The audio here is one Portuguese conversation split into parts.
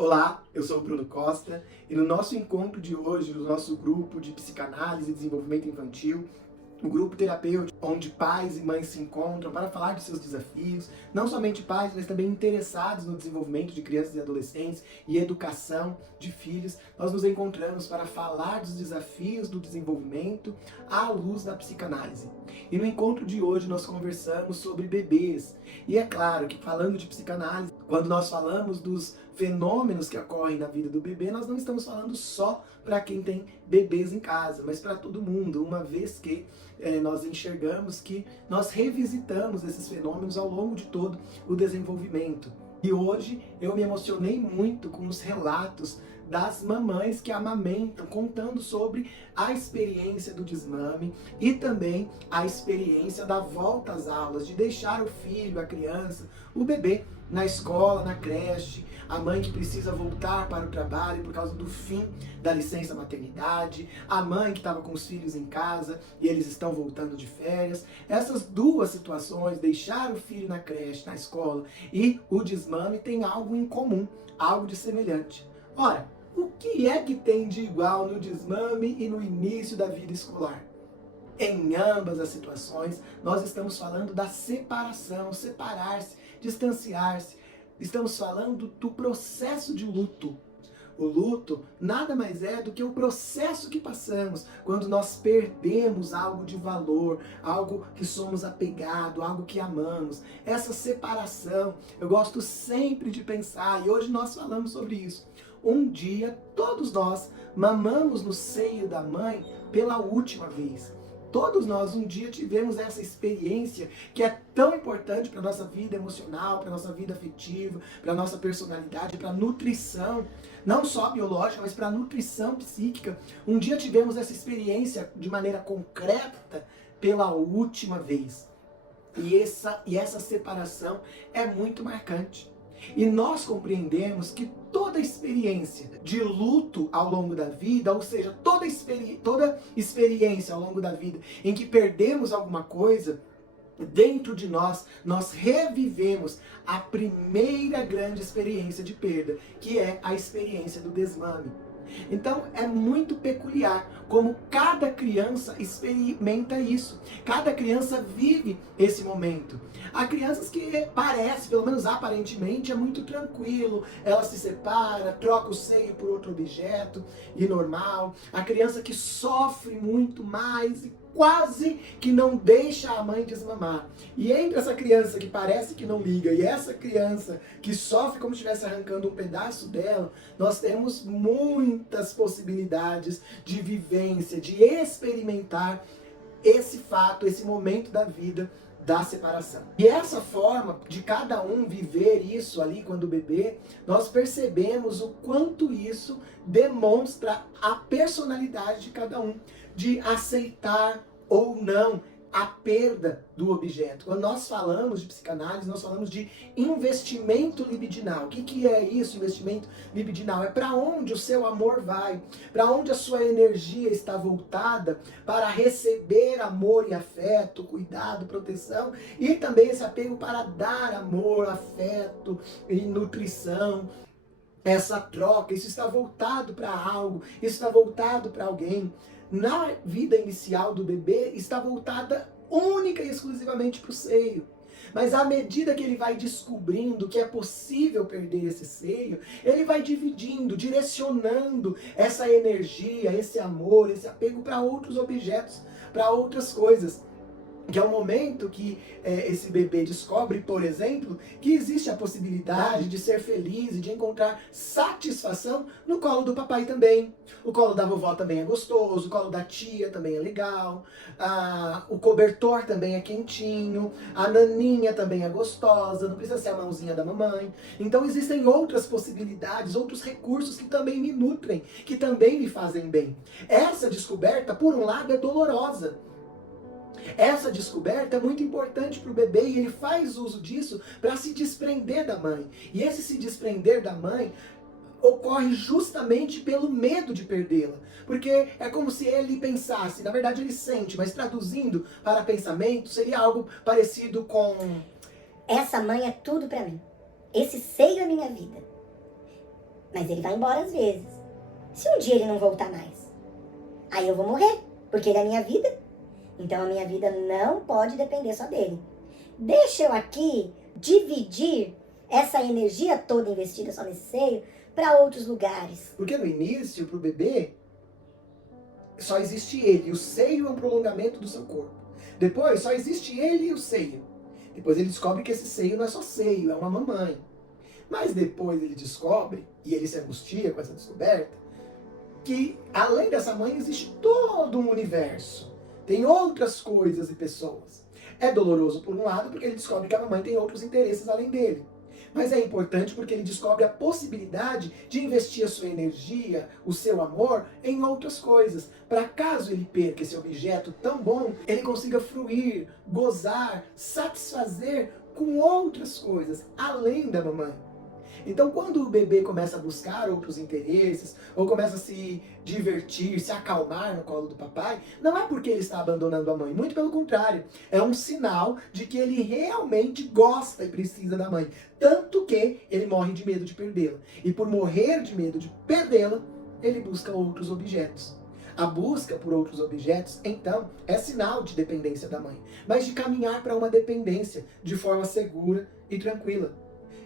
Olá, eu sou o Bruno Costa e no nosso encontro de hoje, no nosso grupo de psicanálise e desenvolvimento infantil, um grupo terapêutico onde pais e mães se encontram para falar de seus desafios, não somente pais, mas também interessados no desenvolvimento de crianças e adolescentes e educação de filhos, nós nos encontramos para falar dos desafios do desenvolvimento à luz da psicanálise. E no encontro de hoje nós conversamos sobre bebês. E é claro que falando de psicanálise, quando nós falamos dos fenômenos que ocorrem na vida do bebê, nós não estamos falando só para quem tem bebês em casa, mas para todo mundo, uma vez que nós enxergamos que nós revisitamos esses fenômenos ao longo de todo o desenvolvimento. E hoje eu me emocionei muito com os relatos das mamães que amamentam, contando sobre a experiência do desmame e também a experiência da volta às aulas, de deixar o filho, a criança, o bebê na escola, na creche, a mãe que precisa voltar para o trabalho por causa do fim da licença maternidade, a mãe que estava com os filhos em casa e eles estão voltando de férias. Essas duas situações, deixar o filho na creche, na escola e o desmame, tem algo em comum, algo de semelhante. Ora, o que é que tem de igual no desmame e no início da vida escolar? Em ambas as situações, nós estamos falando da separação, separar-se, distanciar-se. Estamos falando do processo de luto. O luto nada mais é do que o processo que passamos quando nós perdemos algo de valor, algo que somos apegados, algo que amamos. Essa separação, eu gosto sempre de pensar, e hoje nós falamos sobre isso. Um dia, todos nós mamamos no seio da mãe pela última vez. Todos nós um dia tivemos essa experiência que é tão importante para a nossa vida emocional, para a nossa vida afetiva, para a nossa personalidade, para a nutrição, não só biológica, mas para a nutrição psíquica. Um dia tivemos essa experiência de maneira concreta pela última vez. E essa separação é muito marcante. E nós compreendemos que toda experiência de luto ao longo da vida, ou seja, toda experiência ao longo da vida em que perdemos alguma coisa, dentro de nós revivemos a primeira grande experiência de perda, que é a experiência do desmame. Então é muito peculiar como cada criança experimenta isso. Cada criança vive esse momento. Há crianças que parece, pelo menos aparentemente, é muito tranquilo. Ela se separa, troca o seio por outro objeto e normal. A criança que sofre muito mais e quase que não deixa a mãe desmamar. E entre essa criança que parece que não liga e essa criança que sofre como se estivesse arrancando um pedaço dela, nós temos muitas possibilidades de vivência, de experimentar esse fato, esse momento da vida da separação. E essa forma de cada um viver isso ali quando bebê, nós percebemos o quanto isso demonstra a personalidade de cada um, de aceitar ou não a perda do objeto. Quando nós falamos de psicanálise, nós falamos de investimento libidinal. O que é isso, investimento libidinal? É para onde o seu amor vai, para onde a sua energia está voltada para receber amor e afeto, cuidado, proteção, e também esse apego para dar amor, afeto e nutrição. Essa troca, isso está voltado para algo, isso está voltado para alguém. Na vida inicial do bebê, está voltada única e exclusivamente para o seio. Mas à medida que ele vai descobrindo que é possível perder esse seio, ele vai dividindo, direcionando essa energia, esse amor, esse apego para outros objetos, para outras coisas. Que é o momento que esse bebê descobre, por exemplo, que existe a possibilidade de ser feliz e de encontrar satisfação no colo do papai também. O colo da vovó também é gostoso, o colo da tia também é legal, o cobertor também é quentinho, a naninha também é gostosa, não precisa ser a mãozinha da mamãe. Então existem outras possibilidades, outros recursos que também me nutrem, que também me fazem bem. Essa descoberta, por um lado, é dolorosa. Essa descoberta é muito importante para o bebê e ele faz uso disso para se desprender da mãe. E esse se desprender da mãe ocorre justamente pelo medo de perdê-la. Porque é como se ele pensasse, na verdade ele sente, mas traduzindo para pensamento seria algo parecido com: essa mãe é tudo para mim. Esse seio é minha vida. mas ele vai embora às vezes. Se um dia ele não voltar mais, aí eu vou morrer, porque ele é a minha vida. Então a minha vida não pode depender só dele. Deixa eu aqui dividir essa energia toda investida só nesse seio para outros lugares. Porque no início, para o bebê, só existe ele. O seio é um prolongamento do seu corpo. Depois, só existe ele e o seio. Depois ele descobre que esse seio não é só seio, é uma mamãe. Mas depois ele descobre, e ele se angustia com essa descoberta, que além dessa mãe existe todo um universo. Tem outras coisas e pessoas. É doloroso por um lado, porque ele descobre que a mamãe tem outros interesses além dele. Mas é importante porque ele descobre a possibilidade de investir a sua energia, o seu amor, em outras coisas. Para caso ele perca esse objeto tão bom, ele consiga fruir, gozar, satisfazer com outras coisas, além da mamãe. Então, quando o bebê começa a buscar outros interesses, ou começa a se divertir, se acalmar no colo do papai, não é porque ele está abandonando a mãe, muito pelo contrário. É um sinal de que ele realmente gosta e precisa da mãe. Tanto que ele morre de medo de perdê-la. E por morrer de medo de perdê-la, ele busca outros objetos. A busca por outros objetos, então, é sinal de dependência da mãe, mas de caminhar para uma dependência de forma segura e tranquila.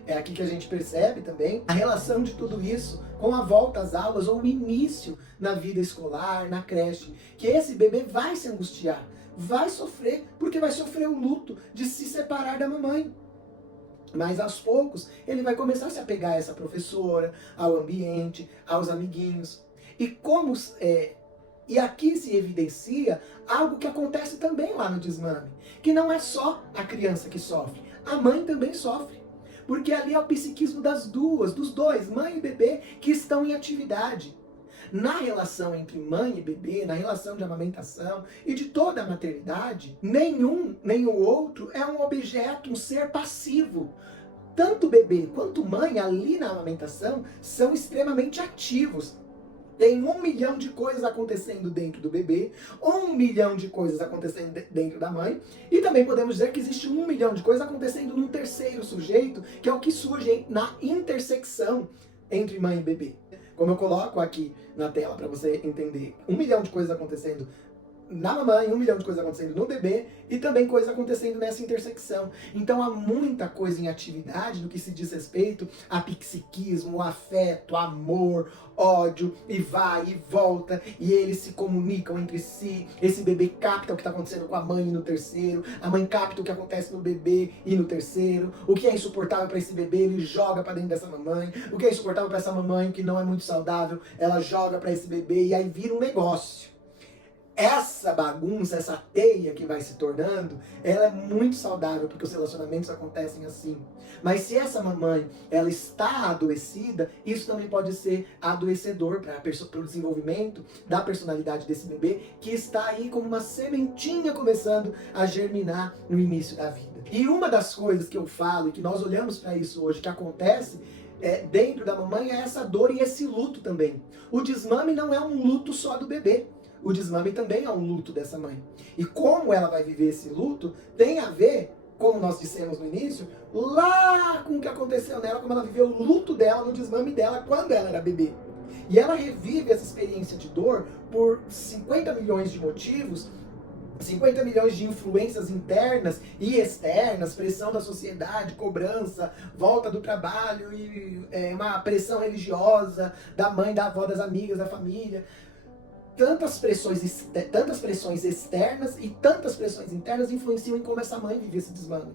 É aqui que a gente percebe também a relação de tudo isso com a volta às aulas ou o início na vida escolar, na creche. Que esse bebê vai se angustiar, vai sofrer, porque vai sofrer o luto de se separar da mamãe. Mas aos poucos ele vai começar a se apegar a essa professora, ao ambiente, aos amiguinhos. E aqui se evidencia algo que acontece também lá no desmame, que não é só a criança que sofre, a mãe também sofre. Porque ali é o psiquismo das duas, dos dois, mãe e bebê, que estão em atividade. Na relação entre mãe e bebê, na relação de amamentação e de toda a maternidade, nenhum nem o outro é um objeto, um ser passivo. Tanto bebê quanto mãe, ali na amamentação, são extremamente ativos. Tem 1 milhão de coisas acontecendo dentro do bebê, 1 milhão de coisas acontecendo dentro da mãe, e também podemos dizer que existe 1 milhão de coisas acontecendo num terceiro sujeito, que é o que surge na intersecção entre mãe e bebê. Como eu coloco aqui na tela para você entender, 1 milhão de coisas acontecendo na mamãe, 1 milhão de coisas acontecendo no bebê e também coisas acontecendo nessa intersecção. Então há muita coisa em atividade no que se diz respeito a psiquismo, afeto, amor, ódio, e vai e volta, e eles se comunicam entre si. Esse bebê capta o que está acontecendo com a mãe no terceiro, a mãe capta o que acontece no bebê e no terceiro. O que é insuportável para esse bebê, ele joga para dentro dessa mamãe. O que é insuportável para essa mamãe, que não é muito saudável, ela joga para esse bebê, e aí vira um negócio. Essa bagunça, essa teia que vai se tornando, ela é muito saudável, porque os relacionamentos acontecem assim. Mas se essa mamãe, ela está adoecida, isso também pode ser adoecedor para o desenvolvimento da personalidade desse bebê, que está aí como uma sementinha começando a germinar no início da vida. E uma das coisas que eu falo, e que nós olhamos para isso hoje, que acontece dentro da mamãe, é essa dor e esse luto também. O desmame não é um luto só do bebê. O desmame também é um luto dessa mãe. E como ela vai viver esse luto tem a ver, como nós dissemos no início, lá com o que aconteceu nela, como ela viveu o luto dela no desmame dela quando ela era bebê. E ela revive essa experiência de dor por 50 milhões de motivos, 50 milhões de influências internas e externas, pressão da sociedade, cobrança, volta do trabalho, e uma pressão religiosa da mãe, da avó, das amigas, da família. Tantas pressões externas e tantas pressões internas influenciam em como essa mãe vive esse desmame.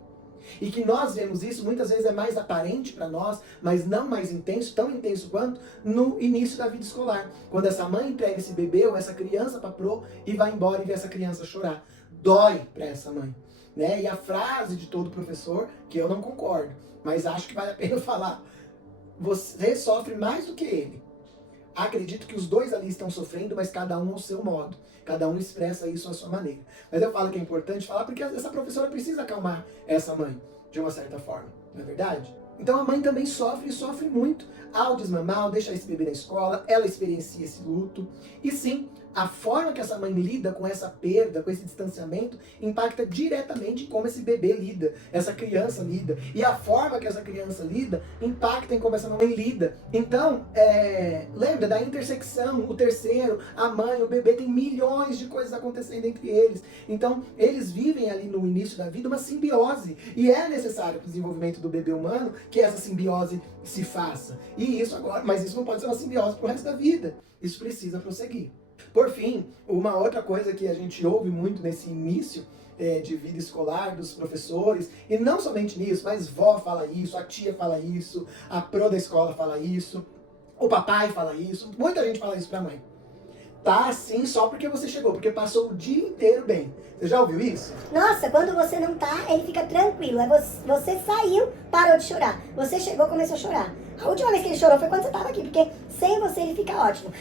E que nós vemos isso, muitas vezes é mais aparente para nós, mas não mais intenso, tão intenso quanto no início da vida escolar. Quando essa mãe entrega esse bebê ou essa criança para pro e vai embora e vê essa criança chorar. Dói para essa mãe. Né? E a frase de todo professor, que eu não concordo, mas acho que vale a pena falar: você sofre mais do que ele. Acredito que os dois ali estão sofrendo, mas cada um ao seu modo. Cada um expressa isso à sua maneira. Mas eu falo que é importante falar porque essa professora precisa acalmar essa mãe, de uma certa forma. Não é verdade? Então a mãe também sofre, e sofre muito, ao desmamar, ao deixar esse bebê na escola. Ela experiencia esse luto. E sim, a forma que essa mãe lida com essa perda, com esse distanciamento, impacta diretamente em como esse bebê lida, essa criança lida. E a forma que essa criança lida impacta em como essa mãe lida. Então, lembra da intersecção, o terceiro, a mãe, o bebê, tem milhões de coisas acontecendo entre eles. Então, eles vivem ali no início da vida uma simbiose. E é necessário para o desenvolvimento do bebê humano que essa simbiose se faça. E isso agora, mas isso não pode ser uma simbiose pro resto da vida. Isso precisa prosseguir. Por fim, uma outra coisa que a gente ouve muito nesse início de vida escolar dos professores, e não somente nisso, mas vó fala isso, a tia fala isso, a pro da escola fala isso, o papai fala isso, muita gente fala isso pra mãe. Tá assim só porque você chegou, porque passou o dia inteiro bem. Você já ouviu isso? Nossa, quando você não tá, ele fica tranquilo. Você saiu, parou de chorar. Você chegou, começou a chorar. A última vez que ele chorou foi quando você tava aqui, porque sem você ele fica ótimo.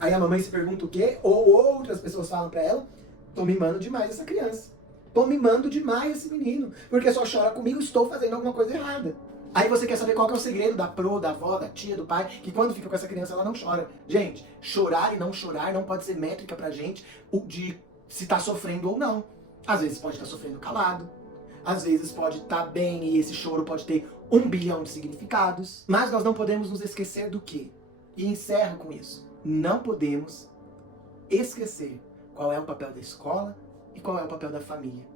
Aí a mamãe se pergunta o quê? Ou outras pessoas falam pra ela: tô mimando demais essa criança. Tô mimando demais esse menino. Porque só chora comigo, estou fazendo alguma coisa errada. Aí você quer saber qual que é o segredo da pro, da avó, da tia, do pai, que quando fica com essa criança ela não chora. Gente, chorar e não chorar não pode ser métrica pra gente de se tá sofrendo ou não. Às vezes pode estar sofrendo calado, às vezes pode estar bem e esse choro pode ter 1 bilhão de significados. Mas nós não podemos nos esquecer do quê? E encerro com isso. Não podemos esquecer qual é o papel da escola e qual é o papel da família.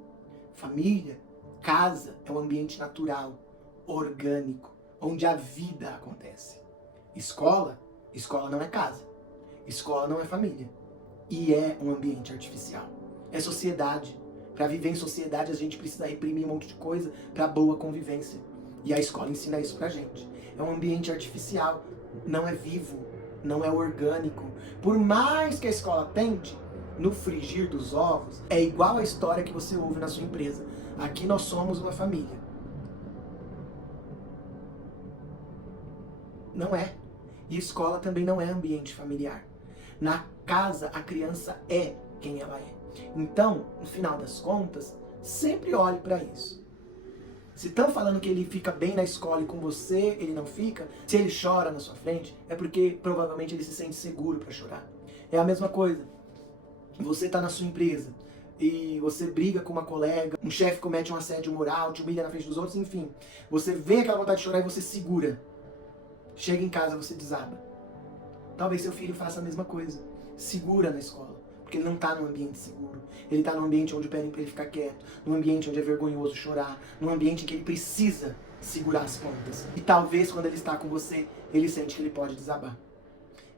Família, casa, é um ambiente natural, orgânico, onde a vida acontece. Escola não é casa. Escola não é família. E é um ambiente artificial. É sociedade. Para viver em sociedade a gente precisa reprimir um monte de coisa para boa convivência. E a escola ensina isso pra gente. É um ambiente artificial, não é vivo, não é orgânico. Por mais que a escola tente, no frigir dos ovos, é igual a história que você ouve na sua empresa. Aqui nós somos uma família. Não é. E escola também não é ambiente familiar. Na casa, a criança é quem ela é. Então, no final das contas, sempre olhe para isso. Se estão falando que ele fica bem na escola e com você ele não fica, se ele chora na sua frente, é porque provavelmente ele se sente seguro para chorar. É a mesma coisa. Você está na sua empresa e você briga com uma colega, um chefe comete um assédio moral, te humilha na frente dos outros, enfim. Você vem aquela vontade de chorar e você segura. Chega em casa, você desaba. Talvez seu filho faça a mesma coisa. Segura na escola. Porque ele não está num ambiente seguro. Ele está num ambiente onde pedem para ele ficar quieto. Num ambiente onde é vergonhoso chorar. Num ambiente em que ele precisa segurar as pontas. E talvez quando ele está com você, ele sente que ele pode desabar.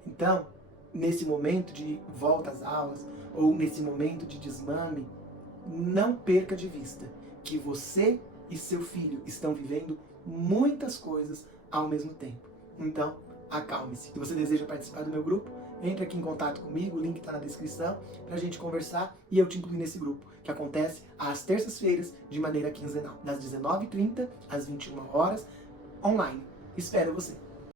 Então, nesse momento de volta às aulas, ou nesse momento de desmame, não perca de vista que você e seu filho estão vivendo muitas coisas ao mesmo tempo. Então, acalme-se. Se você deseja participar do meu grupo, entre aqui em contato comigo, o link está na descrição, pra gente conversar e eu te incluir nesse grupo, que acontece às terças-feiras, de maneira quinzenal, das 19h30 às 21 horas, online. Espero você!